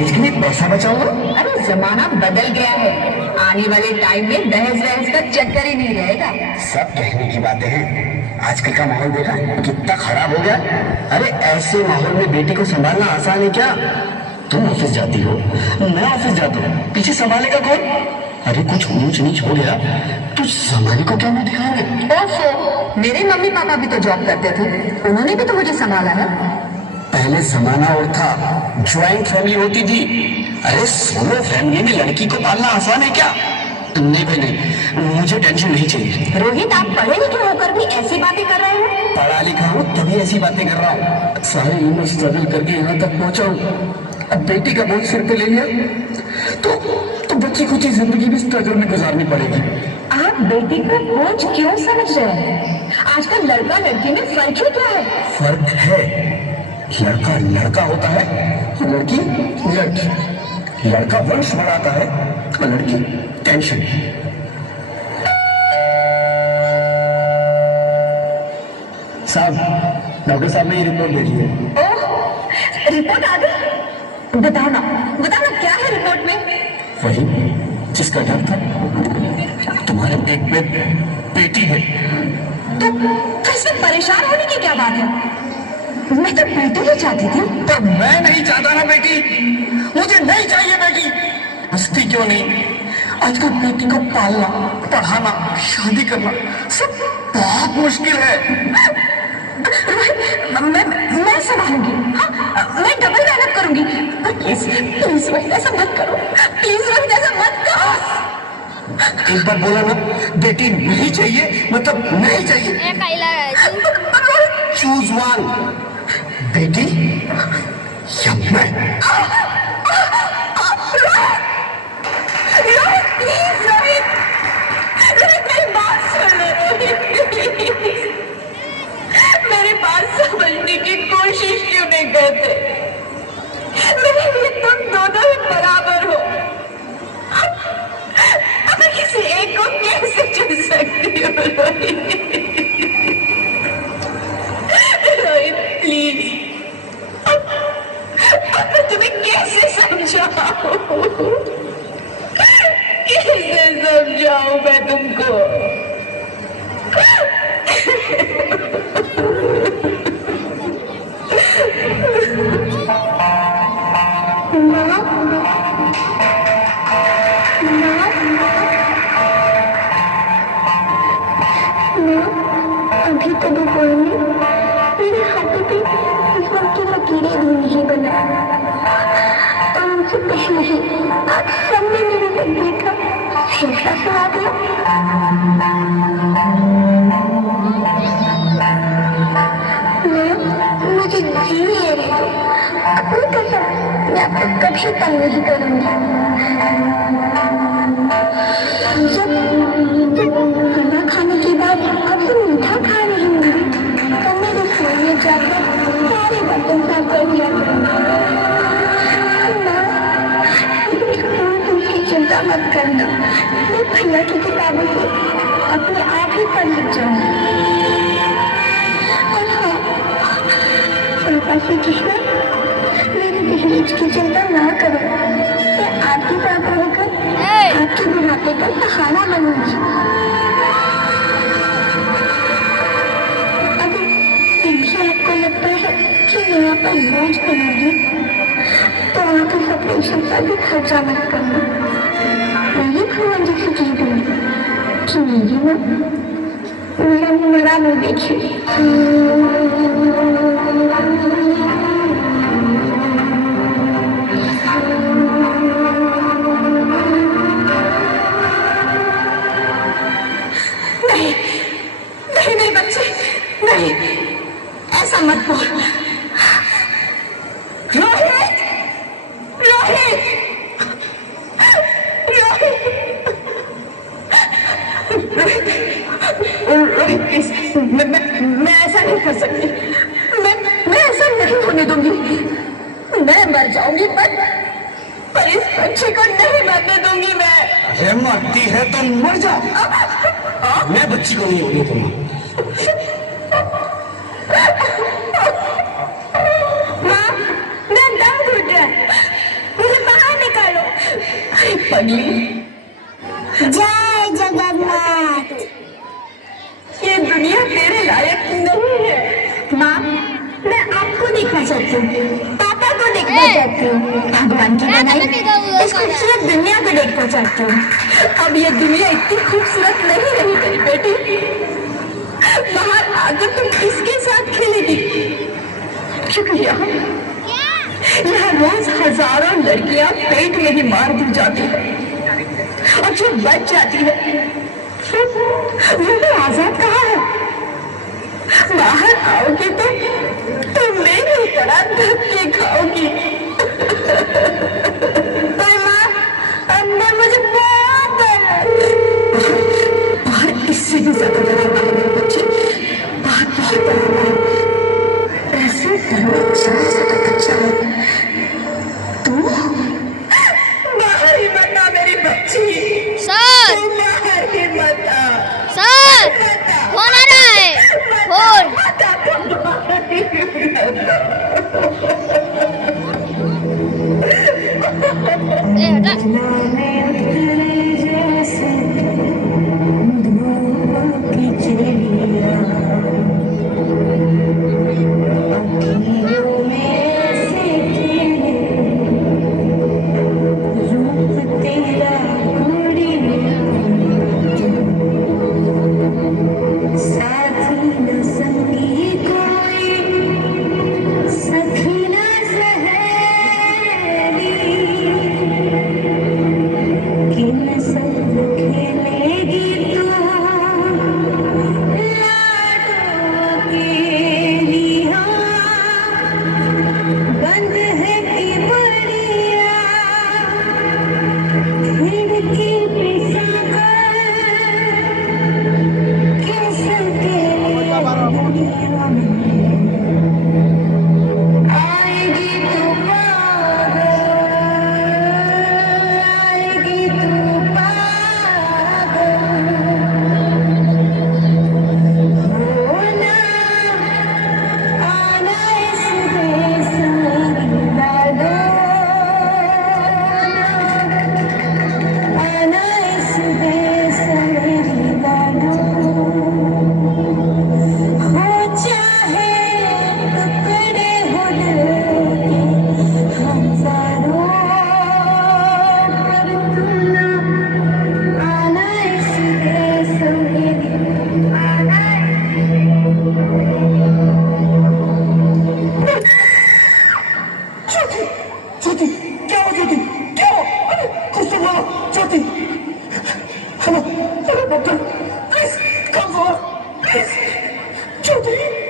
इसके लिए पैसा बचाऊंगा। अरे जमाना बदल गया है, आने वाले टाइम में दहेज वहेज का चक्कर ही नहीं रहेगा। सब कहने की बातें हैं, आजकल का माहौल देखा कितना खराब हो गया। अरे ऐसे माहौल में बेटी को संभालना आसान है क्या? तुम ऑफिस जाती हो, मैं ऑफिस जाता हूँ, पीछे संभालेगा कौन? अरे कुछ ऊंच नीच हो गया तो संभाली को क्या मुंह दिखाओगे? ओफो, मेरे मम्मी पापा भी तो जॉब करते थे, उन्होंने भी तो मुझे संभाला ना। पहले जमाना और था, ज्वाइंट फैमिली होती थी। अरे सोलो फैमिली में लड़की को पालना आसान है क्या? नहीं भाई नहीं, मुझे टेंशन नहीं चाहिए। रोहित, आप पढ़े लिखे होकर भी ऐसी बातें कर रहे हो? पढ़ा लिखा हूँ तभी ऐसी बातें कर रहा हूँ। सारी उम्र स्ट्रगल करके यहाँ तक पहुँचा हूँ, अब बेटी का बोझ सिर पे ले लिया तो बच्ची कुछ जिंदगी भी स्ट्रगल में गुजारनी पड़ेगी। आप बेटी को बोझ क्यों समझ रहे हैं? आजकल लड़का लड़की में फर्क ही क्या है? फर्क है, लड़का लड़का होता है, लड़की लड़की। लड़का वंश बढ़ाता है और लड़की टेंशन। साहब, डॉक्टर साहब ने ये रिपोर्ट भेजी है। ओह, रिपोर्ट आ गई? बताओ ना क्या है रिपोर्ट में? वही जिसका डर था, तुम्हारे पेट में बेटी है। तो इसमें परेशान होने की क्या बात है? मैं तो बेटी ही चाहती थी। पर मैं नहीं चाहता ना बेटी, मुझे नहीं चाहिए बेटी। हंसती क्यों नहीं? आजकल बेटी को पालना, पढ़ाना, शादी करना सब बहुत मुश्किल है। मैं संभालूंगी। हाँ, मैं डबल मेहनत करूंगी। प्लीज प्लीज रोहित, ऐसा मत करो। प्लीज रोहित, ऐसा मत करो। एक बार बोला ना, बेटी नहीं चाहिए मतलब नहीं चाहिए। चूज वन, बेटी या मैं। प्लीज रोहित, मेरी बात सुन लो रोहित। मेरी बात समझने की कोशिश क्यों नहीं करते? मेरे लिए तुम दोनों ही बराबर हो। मैं किसी एक को कैसे चुन सकती हूँ रोहित? रोहित प्लीज, अब मैं तुम्हें कैसे समझाऊं? कैसे समझाऊं मैं तुमको? अभी तो दोपहर में मेरे हाथों पे इस वक्त की लकीरें धुंधली बना और उनसे कुछ नहीं। आज सबने मेरे तकदीर का फैसला सुना दिया। मुझे जीने दे दो, अपनी कसम, मैं आपको कभी तंग नहीं करूंगी। जब खाना खाने के बाद कभी मीठा खा रही होंगी तो मेरे फोन में जाकर सारे बर्तन साफ कर दिया करूंगी। उसकी चिंता मत करना, मैं भैया की किताबों से अपने आप ही पढ़ लिख जाऊंगी। और हाँ, पापा से कहना मेरे दहेज की चिंता ना करो, मैं आपकी तरफ होकर आपके बुढ़ापे का सहारा बनूंगी। अगर फिर भी आपको लगता है कि मैं आप पर बोझ बनूंगी तो आप इस ऑपरेशन पर भी खर्चा मत करना। मैं ही भगवान जी से कह दूंगी कि मेरी माँ मेरा मरा मुँह देखिए। नहीं बच्चे, नहीं, ऐसा मत बोल। रोहित, रोहित, रोहित प्लीज, मैं ऐसा नहीं कर सकती। मैं ऐसा नहीं होने दूंगी। मैं मर जाऊंगी पर इस बच्चे को नहीं मरने दूंगी मैं। अरे मरती है तो मर जा, मैं बच्ची को नहीं होने दूंगा। माँ, मैं दम घुट रहा है। पगली। जय जगन्नाथ। ये दुनिया तेरे लायक नहीं है। माँ, मैं आपको देखना चाहती हूँ, पापा को देखना चाहती हूँ, भगवान की बनाई इस खूबसूरत दुनिया को देखना चाहती हूँ। अब ये दुनिया इतनी खूबसूरत नहीं रही मेरी बेटी। बाहर आकर तुम किसके साथ खेलेगी? क्योंकि यहाँ रोज हजारों लड़कियां पेट में ही मार दी जाती है और जो बच जाती है वो आजाद कहाँ है? बाहर आओगे तो मेरी तरह धक्के खाओगी। पर माँ, अंदर मुझे बहुत डर है। बाहर इससे भी ज्यादा डरावना है मेरे बच्चे, बाहर बहुत डरावना है। ऐसे अच्छा है तू बाहर ही मत आ मेरी बच्ची। सर तू बाहर ही मत आ। सर फोन आ रहा है, फोन। ए हटा।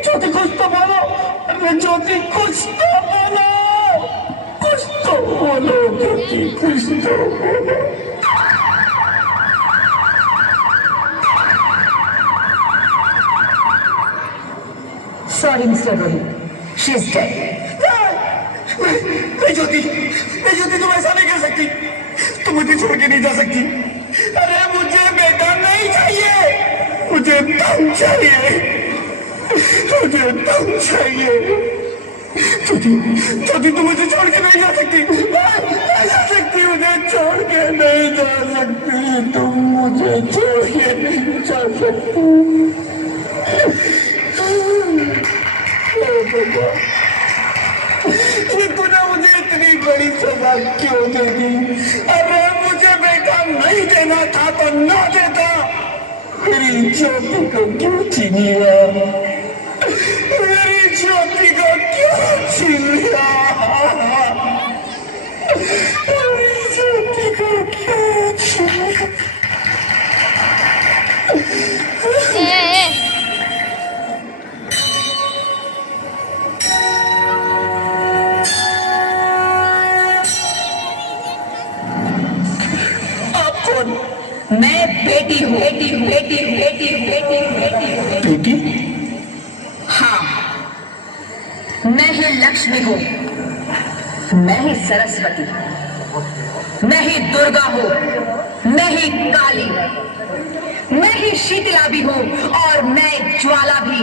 ज्योति कुछ तो बोलो। अरे ज्योति कुछ तो बोलो, कुछ तो बोलो ज्योति, कुछ तो बोलो। Sorry mister Rohit, she is dead. नहीं ज्योति, नहीं ज्योति, तुम ऐसा नहीं कर सकती, तुम मुझे छोड़ के नहीं जा सकती। अरे मुझे बेटा नहीं चाहिए, मुझे दम चाहिए, मुझे दम चाहिए। ज्योति, ज्योति तुम मुझे छोड़ के नहीं जा सकती, नहीं जा सकती, मुझे छोड़ के नहीं जा सकती, तुम मुझे छोड़ के नहीं जा सकती। ये तूने मुझे इतनी बड़ी सजा क्यों दे दी? अरे मुझे बेटा नहीं देना था तो ना देता, मेरी ज्योति को क्यों छीन लिया, मेरी ज्योति को क्यों छीन लिया, मेरी ज्योति को क्यों छीन लिया? मैं बेटी हूँ, बेटी हूँ, बेटी हूँ, बेटी हूँ, बेटी हूँ, बेटी हूँ, बेटी? हाँ, मैं ही लक्ष्मी हूँ, मैं ही सरस्वती, मैं ही दुर्गा हूँ, मैं ही काली, मैं ही शीतला भी हूँ और मैं ज्वाला भी,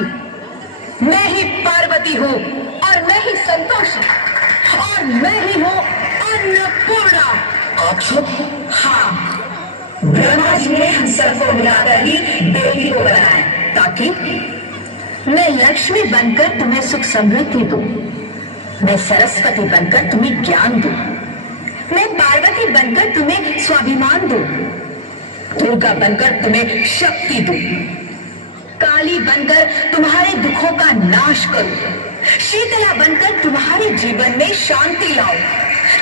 मैं ही पार्वती हूँ और मैं ही संतोषी और मैं ही हूँ अन्नपूर्णा। आप सब? हाँ, ब्रह्मा जी ने हम सबको मिलाकर ही बेटी को बनाया ताकि मैं लक्ष्मी बनकर तुम्हें सुख समृद्धि दूं, मैं सरस्वती बनकर तुम्हें ज्ञान दूं, मैं पार्वती बनकर तुम्हें स्वाभिमान दूं, दुर्गा बनकर तुम्हें शक्ति दूं, काली बनकर तुम्हारे दुखों का नाश करूं, शीतला बनकर तुम्हारे जीवन में शांति लाऊं,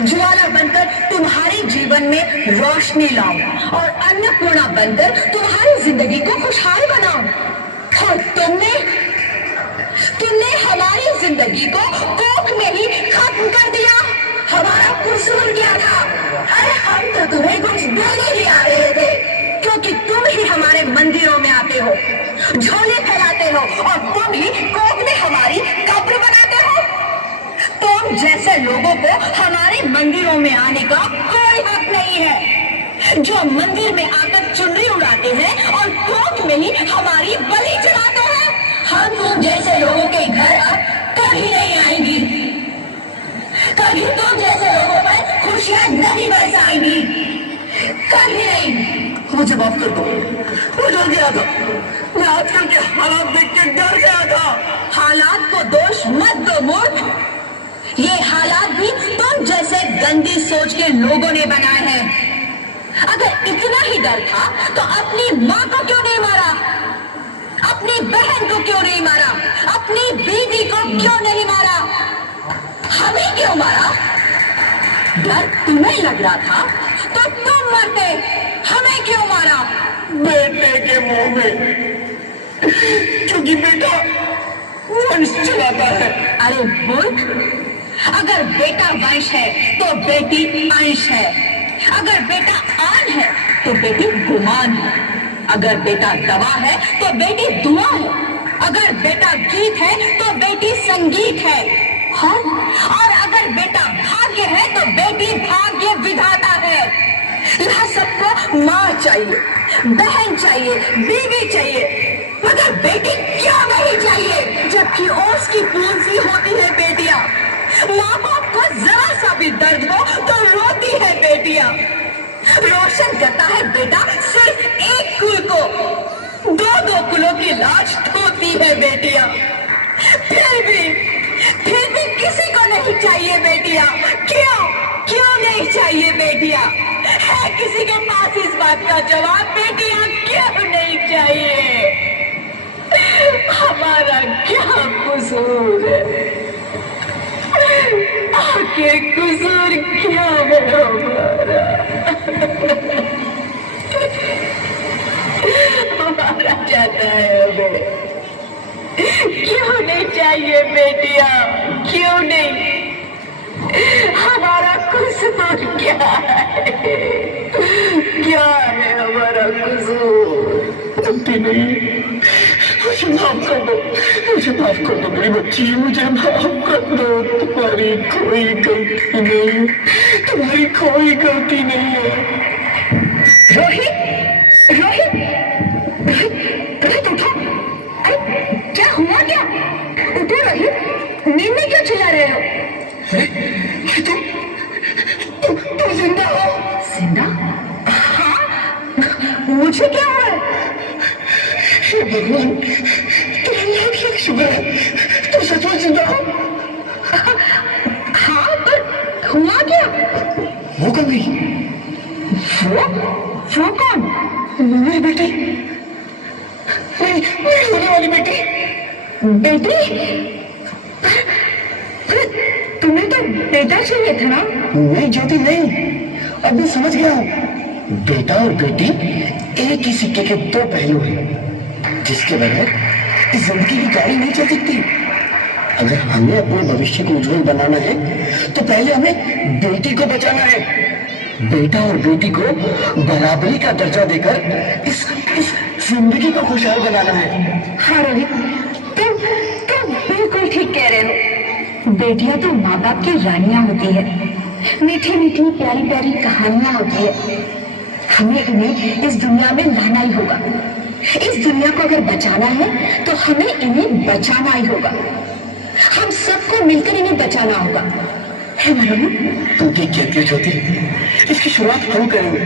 ज्वाला बनकर तुम्हारे जीवन में रोशनी लाऊं और अन्नपूर्णा बनकर तुम्हारी जिंदगी को खुशहाल बनाऊं। और तुमने हमारी जिंदगी को कोख में ही खत्म कर दिया। हमारा कसूर क्या था? अरे हम तो तुम्हें कुछ देने ही आ रहे थे, क्योंकि तुम ही हमारे मंदिरों में आते हो, झोले फैलाते हो और तुम ही कोख में हमारी कब्र बनाते हो। तुम जैसे लोगों को हमारे मंदिरों में आने का कोई हक नहीं है, जो मंदिर में आकर चुनरी उड़ाते हैं और कोख में ही हमारी बलि चढ़ाते हैं। हम तुम जैसे लोगों के घर अब कभी नहीं आएंगी, कभी तुम जैसे लोगों पर खुशियां नहीं बरसाएंगी, कभी नहीं। मुझे माफ कर दो, मैं डर गया था। मैं आजकल के हालात देख के डर गया था। हालात को दोष मत दो मूर्ख, ये हालात भी तुम जैसे गंदी सोच के लोगों ने बनाए हैं। अगर इतना ही डर था तो अपनी माँ को क्यों नहीं मारा, अपनी बहन को क्यों नहीं मारा, अपनी बीवी को क्यों नहीं मारा, हमें क्यों मारा? डर तुम्हें लग रहा था तो तुम मरते, हमें क्यों मारा? बेटे के मुंह में, क्योंकि बेटा वंश चलाता है। अरे मूर्ख, अगर बेटा वंश है तो बेटी अंश है, अगर बेटा आन है तो बेटी गुमान है, अगर बेटा दवा है तो बेटी दुआ है, अगर बेटा गीत है तो बेटी संगीत है, हाँ? और अगर बेटा भाग्य है तो बेटी भाग्य विधाता है। यहाँ सबको माँ चाहिए, बहन चाहिए, बीवी चाहिए, मगर बेटी क्यों नहीं चाहिए? जबकि ओस की फूल सी होती है बेटियां, माँ बाप को जरा सा भी दर्द हो तो रोती है बेटियां। रोशन करता है बेटा सिर्फ एक कुल को, दो दो कुलों की लाज धोती है बेटियां। फिर भी किसी को नहीं चाहिए बेटियां। क्यों नहीं चाहिए बेटियां? है किसी के पास इस बात का जवाब? बेटियां क्यों नहीं चाहिए? हमारा क्या कसूर है? आखिर कसूर क्या है हमारा? हमारा जाता है हमें। क्यों नहीं चाहिए बेटियां? क्यों नहीं? हमारा कसूर क्या है? क्या है हमारा कसूर? गलती नहीं, मुझे माफ कर दो, मुझे माफ कर दो मेरी बच्ची, मुझे माफ कर दो। तुम्हारी कोई गलती नहीं, तुम्हारी कोई गलती नहीं है। रोहित, रोहित, रोहित उठो। अरे क्या हुआ क्या? उठो रोहित, नींद में क्यों चिल्ला रहे हो? तुम जिंदा हो? जिंदा? हाँ, मुझे क्या हुआ? हे भगवान, तेरा लाख शुक्र है, तुम सचमुच जिंदा हो। हाँ, पर हुआ क्या? वो कब गई? वो कौन? मेरी बेटी, मेरी होने वाली बेटी। बेटी? तुम्हें तो बेटा चाहिए था ना? नहीं ज्योति नहीं, अब मैं समझ गया हूँ। बेटा और बेटी एक ही सिक्के के दो पहलू हैं, जिसके बगैर इस जिंदगी की गाड़ी नहीं चल सकती। अगर हमें अपने भविष्य को उज्जवल बनाना है तो पहले हमें बेटी को बचाना है। बेटा और बेटी को बराबरी का दर्जा देकर इस जिंदगी को खुशहाल बनाना है। हाँ रोहित, तुम बिल्कुल ठीक कह रहे हो। बेटियां तो माँ बाप की रानियां होती है, मीठी मीठी प्यारी प्यारी कहानियां होती है। हमें इन्हें इस दुनिया में लाना ही होगा। इस दुनिया को अगर बचाना है तो हमें इन्हें बचाना ही होगा। हम सबको मिलकर इन्हें बचाना होगा, है ना? तुम क्या कहती हो ज्योति? इसकी शुरुआत हम करेंगे।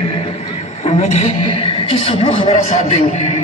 उम्मीद है कि सब लोग हमारा साथ देंगे।